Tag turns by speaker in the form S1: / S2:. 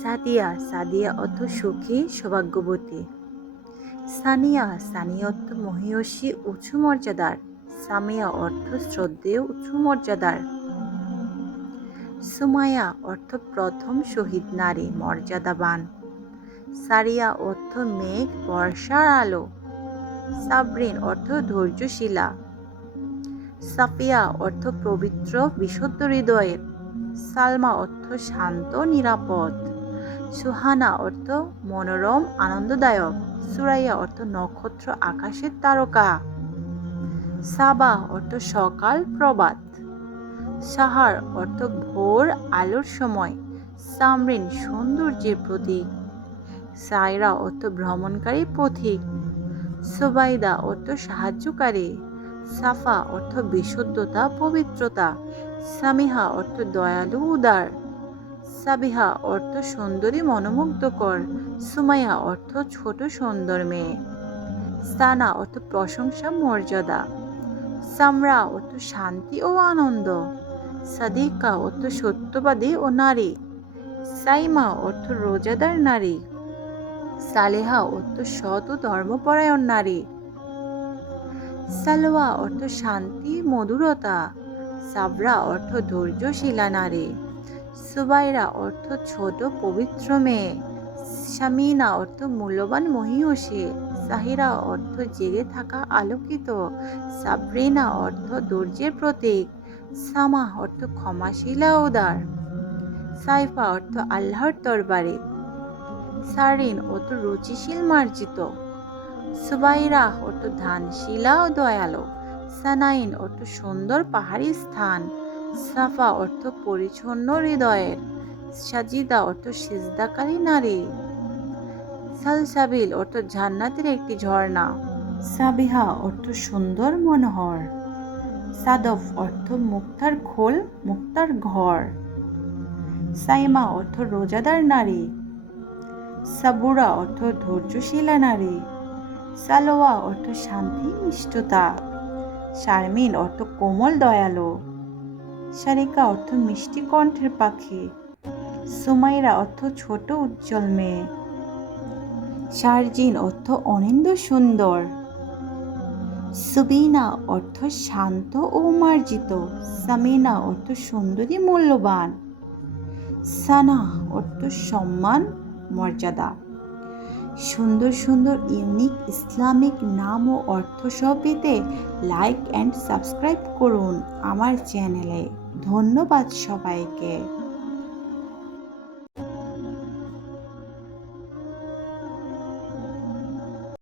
S1: সাদিয়া সাদিয়া অর্থ সুখী, সৌভাগ্যবতী। সানিয়া সানিয়া অর্থ মহিয়সী, উঁচু মর্যাদার। সামিয়া অর্থ শ্রদ্ধেয়, উঁচু মর্যাদার। সুমায়া অর্থ প্রথম শহীদ নারী, মর্যাদাবান। সারিয়া অর্থ মেঘ, বর্ষার আলো। সাবরিন অর্থ ধৈর্যশীলা। সাফিয়া অর্থ পবিত্র, বিশুদ্ধ হৃদয়ের। সালমা অর্থ শান্ত, নিরাপদ। সুহানা অর্থ মনোরম, আনন্দদায়ক। সুরাইয়া অর্থ নক্ষত্র আকাশের তারকা। সাবা অর্থ সকাল প্রবাদ সাহার অর্থ ভোর আলোর সময়, সামরিন সৌন্দর্যের প্রতীক। সাইরা অর্থ ভ্রমণকারী পথিক। সুবাইদা অর্থ সাহায্যকারী। সাফা অর্থ বিশুদ্ধতা, পবিত্রতা। সামিহা অর্থ দয়ালু, উদার। সাবিহা অর্থ সুন্দরী মনোমুগ্ধকর, সুমাইয়া অর্থ ছোট সুন্দর মেয়ে। সানা অর্থ প্রশংসা মর্যাদা। সামরা অর্থ শান্তি ও আনন্দ। সাদিকা অর্থ সত্যবাদী ও নারী। সাইমা অর্থ রোজাদার নারী। সালেহা অর্থ সৎ ও ধর্মপরায়ণ নারী। সালোয়া অর্থ শান্তি, মধুরতা। সাবরা অর্থ ধৈর্যশীলা নারী। সুবাইরা অর্থ ছোট, পবিত্র মেয়ে। শামিনা অর্থ মূল্যবান মহিষী সাহিরা অর্থ জেগে থাকা, আলোকিত। সাবরিনা অর্থ ধৈর্যের প্রতীক। সামা অর্থ ক্ষমাশীলা উদার। সাইফা অর্থ আল্লাহর দরবারে। সারিন অর্থ রুচিশীল, মার্জিত। সুবাইরা অর্থ ধানশীলা ও দয়ালু। সানাইন অর্থ সুন্দর, পাহাড়ি স্থান। সাফা অর্থ পরিচ্ছন্ন হৃদয়ের, সাজিদা অর্থ সিজদাকারী নারী। সালসাবিল অর্থ জান্নাতের একটি ঝর্ণা। সাবিহা অর্থ সুন্দর মনোহর। সাদফ অর্থ মুক্তার খোল, মুক্তার ঘর। সাইমা অর্থ রোজাদার নারী। সাবুরা অর্থ ধৈর্যশীলা নারী। সালোয়া অর্থ শান্তি মিষ্টতা শারমিন অর্থ কোমল, দয়ালু। সারিকা অর্থ মিষ্টি কণ্ঠের পাখি। সুমাইরা অর্থ ছোট উজ্জ্বল মেয়ে। শারজিন অর্থ অনিন্দ সুন্দর। সুবিনা অর্থ শান্ত ও মার্জিত। সামিনা অর্থ সুন্দরী মূল্যবান। সানা অর্থ সম্মান, মর্যাদা। সুন্দর সুন্দর ইউনিক ইসলামিক নাম ও অর্থ সহ পেতে লাইক অ্যান্ড সাবস্ক্রাইব করুন আমার চ্যানেলে ধন্যবাদ সবাইকে।